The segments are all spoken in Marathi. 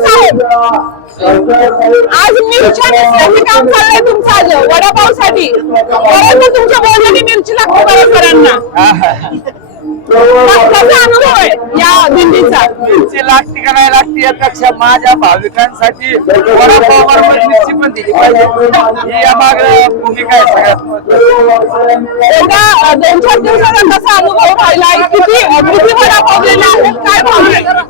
साहेब आज मिरच्या नेसण्याचे काम चाललंय तुमचं आज वडापावसाठी. परंतु तुमच्या बोलण्याने मिरची लागते आहे मिरची का नाही यापेक्षा माझ्या भाविकांसाठी वडापाव बरोबर मिरची पण दिली पाहिजे. ही या माग भूमिका आहे सगळ्यात महत्त्वाची. एकदा अ, दोन चार दिवसाचा कसा अनुभव राहिला? किती किती वडापाव दिले आहेत काय भावना अं,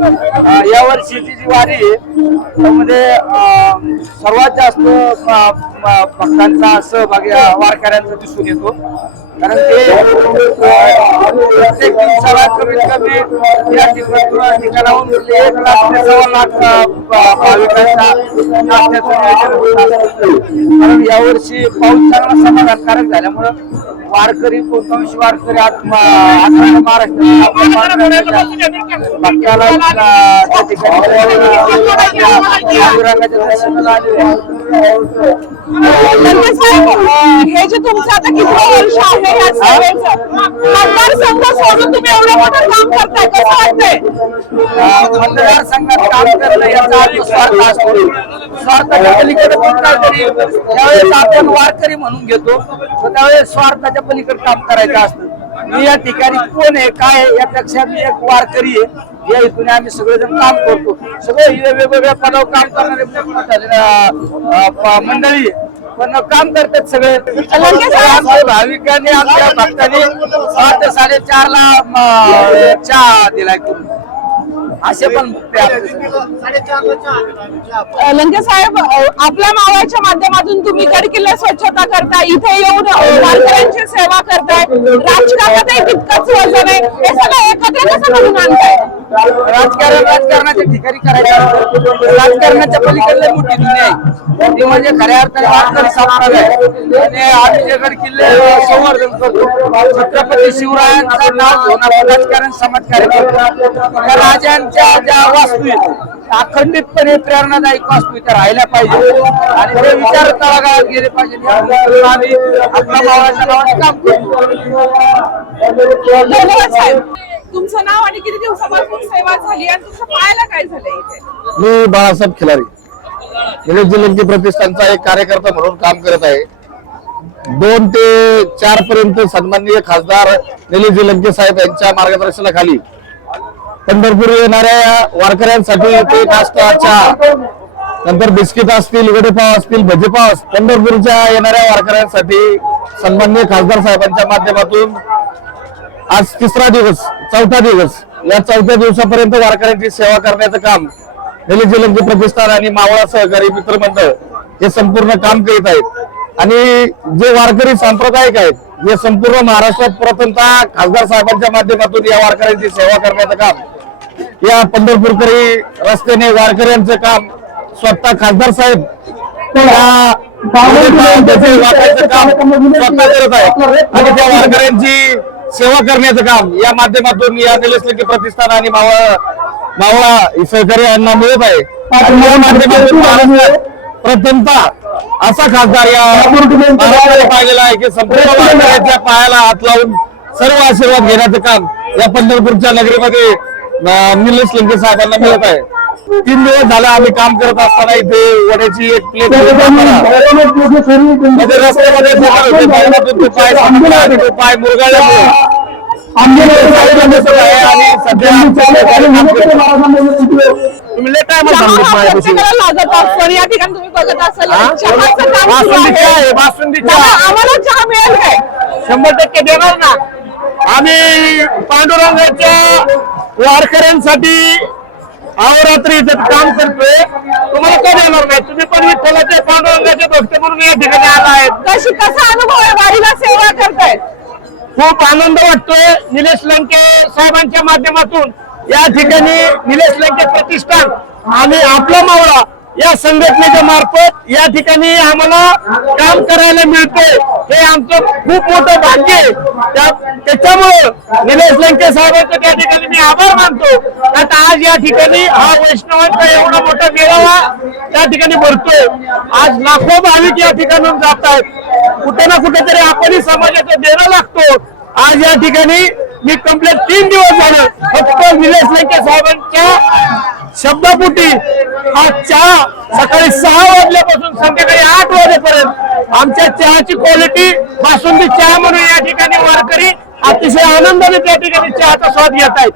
या वर्षीची जी वारी आहे त्यामध्ये सर्वात जास्त भक्तांचा सहभाग वारकऱ्यांचा दिसून येतो कारण ते प्रत्येक दिवसाला कमीत कमी या ठिकाणाहून एक लाख ते सव्वा लाख भाविकांच्या नाट्याचं नियोजन होत असतं. कारण यावर्षी पाऊस चांगला समाधानकारक झाल्यामुळं वारकरी बहुतांश वारकरी महाराष्ट्रात हे जे तुमचं आता किती वर्ष आहे या सेवेचं मतदारसंघ सोडून तुम्ही एवढं मोठं काम करताय कसं वाटतंय? अं, मतदारसंघात काम करणं याचा स्वार्थ असतो. स्वार्थाच्या पलीकडे पण काहीतरी ज्यावेळेस आपण वारकरी म्हणून घेतो. तर त्यावेळेस स्वार्थाच्या पलीकडे काम करायचं असतं. मी या ठिकाणी कोण आहे काय आहे यापेक्षा मी एक वारकरी आहे. या इथून आम्ही सगळेजण काम करतो. सगळे वेगवेगळ्या पदावर काम करणारे म्हणजे मंडळी पण काम करतात सगळे. भाविकांनी आमच्या भक्तांनी सात साडेचार ला चहा दिलाय करून. असे पण लंके साहेब आपल्या मावळच्या माध्यमातून तुम्ही गडकिल्ले स्वच्छता करताय इथे येऊन वारकऱ्यांची सेवा करताय. तितकंच वजन आहे. हे सगळं एकत्र कसं घडून आणताय? राजकारण राजकारणाच्या ठिकाणी करायचं राजकारणाच्या पलीकडे मोठी दुनिया आहे. ती म्हणजे खऱ्या अर्थाने वारकरी समाज आहे आणि आम्ही जे किल्ले संवर्धन करतो छत्रपती शिवरायांचा नाव होणार राजकारण समाजकार्य करतो. राजांच्या ज्या वास्तू आहेत अखंडितपणे प्रेरणादायक वास्तू इथे राहिल्या पाहिजे. आणि ते विचार तळागाळात गेले पाहिजे. आम्ही आपल्या मावळाच्या नावाने काम करतो. धन्यवाद साहेब. तुमचं नाव आणि किती दिवसापासून सेवा झाली आणि तुमच्या पायाला काय झालं इथे? मी बाळासाहेब खिलारी. निलेश जिल्ह्याची प्रतिष्ठानचा एक कार्यकर्ता म्हणून काम करत आहे. दोन ते चार पर्यंत सन्माननीय खासदार निलेश लंके साहेब यांच्या मार्गदर्शनाखाली पंढरपूर येणाऱ्या वारकऱ्यांसाठी ते नाश्ता चहा नंतर बिस्किट असतील वडेपाव असतील भजीपाव असतील पंढरपूरच्या येणाऱ्या वारकऱ्यांसाठी सन्माननीय खासदार साहेबांच्या माध्यमातून आज तिसरा दिवस चौथा दिवस. या चौथ्या दिवसापर्यंत वारकऱ्यांची सेवा करण्याचं काम निलेश जिलंकी प्रतिष्ठान आणि मावळा सहकारी मित्र मंडळ हे संपूर्ण काम करीत आहेत. आणि जे वारकरी सांप्रदायिक आहेत हे संपूर्ण महाराष्ट्रात प्रथमतः खासदार साहेबांच्या माध्यमातून या वारकऱ्यांची सेवा करण्याचं काम या पंढरपूरकरी रस्त्याने वारकऱ्यांचं काम स्वतः खासदार साहेब काम स्वतः करत आहेत. आणि त्या वारकऱ्यांची सेवा करण्याचं काम. या माध्यमातून या निलेश लंके प्रतिष्ठान आणि मावळा मावळा सहकारी यांना मिळत आहे. माध्यमातून प्रथमतः असा खासदार या पाहिलेला आहे की संपूर्ण पायाला हात लावून सर्व आशीर्वाद घेण्याचं काम या पंढरपूरच्या नगरीमध्ये निलेश लंके साहेबांना मिळत आहे. तीन दिवस झाला आम्ही काम करत असताना इथे वड्याची एक प्लेटमध्ये रस्त्यामध्ये पाय पाय लागत असतो या ठिकाणी तुम्ही बघत असाल आम्हाला चहा मिळेल काय? शंभर टक्के देणार ना? आम्ही पांडुरंगाच्या वारकऱ्यांसाठी अहोरात्री इथं काम करतोय. तुम्हाला का देणार नाही? तुम्ही पण विठ्ठलाचे पांडुरंगाचे भक्त म्हणून या ठिकाणी आला आहेत कशी कसा अनुभव आहे? वारीला सेवा करताय. खूप आनंद वाटतोय. निलेश लंके साहेबांच्या माध्यमातून या ठिकाणी निलेश लंके प्रतिष्ठान आणि आपला मावळा या संघटनेच्या मार्फत या ठिकाणी आम्हाला काम करायला मिळतंय. हे आमचं खूप मोठं भाग्य आहे. त्या- त्याच्यामुळं निलेश लंके साहेबांचं त्या ठिकाणी मी आभार मानतो. आता आज या ठिकाणी हा वैष्णवांचा एवढा मोठा मेळावा त्या ठिकाणी भरतोय. आज लाखो भाविक या ठिकाणून जात आहेत. कुठे ना कुठेतरी आपणही समाजाचं देणं लागतो. आज या ठिकाणी मी कंप्लेंट तीन दिवस झालं. फक्त निलेश लंके साहेबांच्या शब्दापुटी हा चहा सकाळी सहा वाजल्यापासून संध्याकाळी आठ वाजेपर्यंत आमच्या चहाची क्वालिटी बासुंदी चहा म्हणून या ठिकाणी वारकरी अतिशय आनंदाने त्या ठिकाणी चहाचा स्वाद घेत आहेत.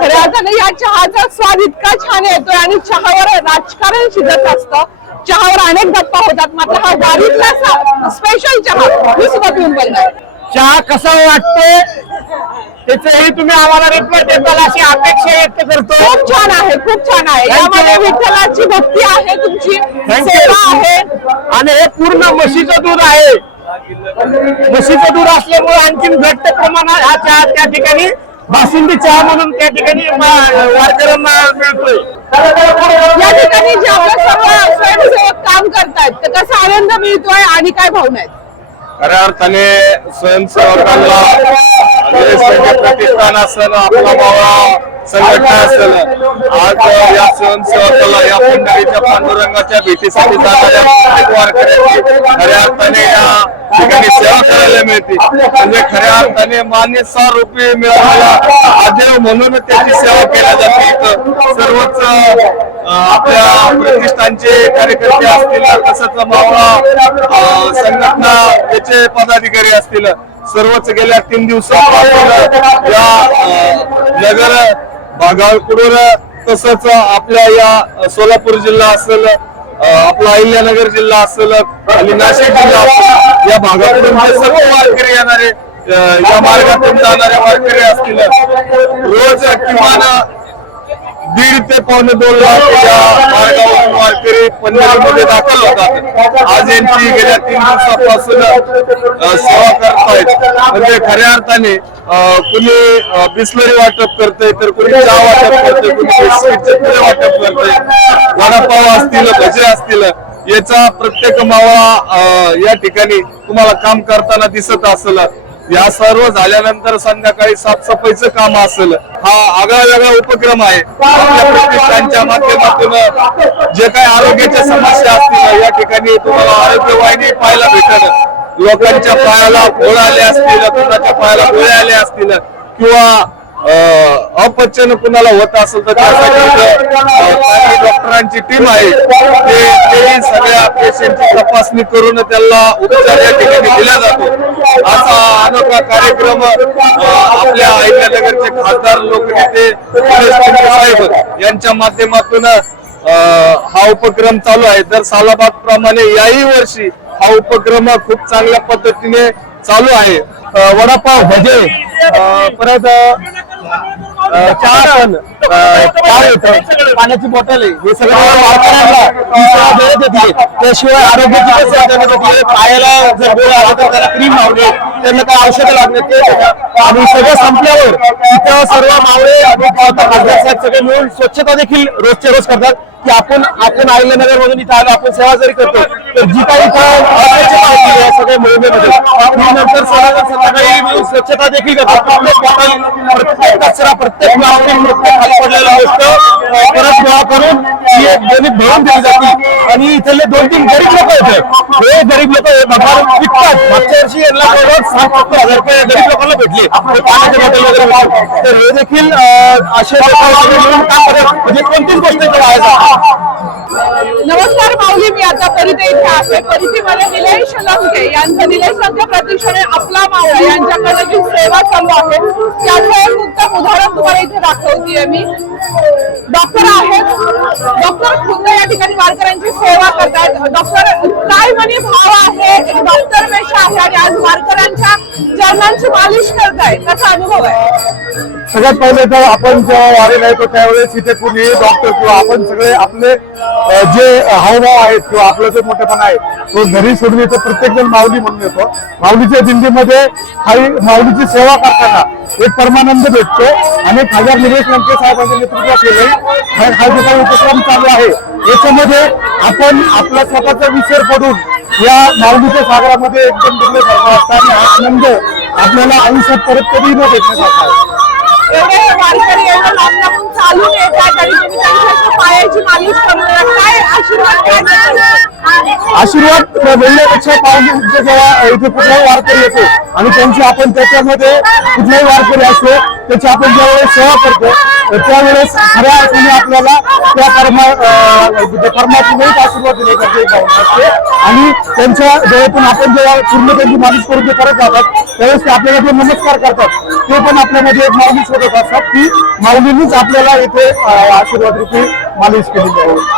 खऱ्या अर्थाने या चहाचा स्वाद इतका छान येतोय आणि चहावर राजकारण शिजत असतं. चहावर अनेक गप्पा होतात मात्र हा वारीतला स्पेशल चहा मी सुद्धा पिऊन बनलाय चहा कसा वाटतो त्याचंही तुम्ही आम्हाला रिप्लाय देताल अशी अपेक्षा व्यक्त करतो. खूप छान आहे खूप छान आहे. Thank you. यामध्ये विठ्ठलाची भक्ती आहे तुमची Thank सेवा. आहे. आणि हे पूर्ण म्हशीचं दूध आहे. म्हशीचं दूध असल्यामुळे आणखीन घट्ट प्रमाणात हा चहा त्या ठिकाणी बासुंदी चहा म्हणून त्या ठिकाणी मा- वारकऱ्यांना मिळतोय. या ठिकाणी जे आपले सर्व स्वयंसेवक काम करतायत तर कसा आनंद मिळतोय आणि काय भावना आहेत खऱ्या अर्थाने स्वयंसेवकांना प्रतिष्ठान असेल आपला मावळा संघटना असेल आज या स्वयंसेवकाला या पंढरीच्या पांडुरंगाच्या भेटीसाठी जाणाऱ्या खऱ्या अर्थाने या ठिकाणी सेवा करायला मिळते. म्हणजे खऱ्या अर्थाने मान्यता रूपी मिळवायला आदेव म्हणून त्याची सेवा केल्या जाते. इथं सर्वच आपल्या प्रतिष्ठानचे कार्यकर्ते असतील तसंच मावळा संघटना त्याचे पदाधिकारी असतील. सर्वच गेल्या तीन दिवसापासून या नगर भागाकडून तसंच आपल्या या सोलापूर जिल्हा असेल आपला अहिल्यानगर जिल्हा असेल आणि नाशिक जिल्हा असेल, या भागाकडून सर्व वारकरी येणारे या मार्गातून जाणारे वारकरी असतील. रोज किमान दीड ते पावणे दोन लाख या मध्ये वारकरी पंढरीमध्ये दाखल होतात. आज यांची गेल्या तीन दिवसापासून सेवा करतायत. म्हणजे खऱ्या अर्थाने कुणी बिस्लरी वाटप करतंय तर कुणी चहा वाटप करतंय कुणी बिस्किटचे पुढे वाटप करतंय वडापाव असतील भजे असतील याचा प्रत्येक मावळा या ठिकाणी तुम्हाला काम करताना दिसत असेल. या सर्व झाल्यानंतर संध्याकाळी साफसफाईचं काम असेल हा आगळा वेगळा उपक्रम आहे. आपल्या प्रतिष्ठानच्या माध्यमातून जे काही आरोग्याच्या समस्या असतील या ठिकाणी तुम्हाला आरोग्य वाहिनी पाहायला भेटेल. लोकांच्या पायाला गोळ आले असतील कुणाच्या पायाला गोळे आले असतील किंवा अपचन कुणाला होत असेल तर त्यासाठी डॉक्टरांची टीम आहे. ते सगळ्या पेशंटची तपासणी करून त्यांना उपचार या ठिकाणी दिला जातो. असा अनोखा कार्यक्रम आपल्या अहिल्यानगरचे खासदार लोकनेते साहेब यांच्या माध्यमातून हा उपक्रम चालू आहे. दर सालाबाद प्रमाणे याही वर्षी हा उपक्रम खूप चांगल्या पद्धतीने चालू आहे. वडापाव भजे परत 啊 चहा पण अं, चहा येतं पाण्याची बॉटल आहे. हे सगळं वारकऱ्यांना ही. सेवा देण्यात येते त्याशिवाय आरोग्याची पण सेवा देण्यात येते पायाला जर गोळ आला तर त्याला क्रीम लावणे त्यांना काय औषधं लागणे ते. आणि सगळं संपल्यावर इथं सर्व मावळे आणि खासदार साहेब सगळे मिळून स्वच्छता देखील रोजच्या रोज करतात. की आपण आपण अहिल्यानगर मधून इथं आलो आपण सेवा जरी करतो तर जी काही इथं या सगळ्या मोहिमेमध्ये. ती नंतर सर्व संध्याकाळी मिळून स्वच्छता देखील करतात. प्रत्येक कचरा प्रत्येक खाली पडलेला गोष्ट परत गोळा करून ही एक गरीब भरून दिली जाते. आणि इथले दोन तीन गरीब लोक होते. हे गरीब लोक हे भगवान विकतात मागच्या वर्षी यांना जवळजवळ सात सत्तर हजार रुपये गरीब लोकांना भेटले. पाण्याचे बॉटल वगैरे तर हे देखील असे लोक म्हणजे कोणतीच गोष्ट नमस्कार मी आता परिते इथे आहे. मला निलेश लंके यांचं निलेश लंके प्रतिष्ठाने आपला मावळा यांच्याकडे जी सेवा चालू आहे त्याचं एक उत्तम उदाहरण तुम्हाला इथे दाखवतीये मी. डॉक्टर आहेत. डॉक्टर खुद्द या ठिकाणी वारकऱ्यांची सेवा करतात डॉक्टर काय म्हणे भाव आहे? डॉक्टर वेश आहे आणि आज वारकऱ्यांच्या चरणांची मालिश करताय कसा अनुभव आहे. सगळ्यात पहिले तर आपण जेव्हा वारीला येतो त्यावेळेस इथे कुणी डॉक्टर किंवा आपण सगळे आपले जे हावभाव आहेत किंवा आपलं जे मोठेपणा आहे तो घरी सोडून येतो प्रत्येक जण माऊली म्हणून येतो. माऊलीच्या दिंडीमध्ये काही माऊलीची सेवा करताना एक परमानंद भेटतो आणि खासदार निलेश लंके साहेबांच्या नेतृत्व केले हा जो काही उपक्रम चालू आहे याच्यामध्ये आपण आपला स्वतःचा विसर पडून या माऊलीच्या सागरामध्ये एकदम डुबल्यासारखा असताना हा आनंद आपल्याला आयुष्यात परत कधी न भेटण्यासारखा आहे. एवढे वारकरी एवढं लांब लांबून चालून येतात आणि तुम्ही त्यांच्या पायाची मालिश करून काय आशीर्वाद काय आशीर्वाद मिळण्यापेक्षा पाहुणे जेव्हा इथे कुठलाही वारकरी येतो. आणि त्यांची आपण त्याच्यामध्ये कुठलाही वारकरी असतो त्याची आपण ज्यावेळेस सेवा करतो त्यावेळेस खऱ्या अर्थाने आपल्याला त्या परमा परमात्मेच आशीर्वाद दिले एक आणि त्यांच्या डोळ्यातून आपण जेव्हा पूर्ण त्यांची मालिश करून ते करत जातात त्यावेळेस ते आपल्याला जे नमस्कार करतात ते पण आपल्यामध्ये एक माऊली शोधत असतात की माऊलींनीच आपल्याला इथे आशीर्वाद रूपी मालिश केली जाईल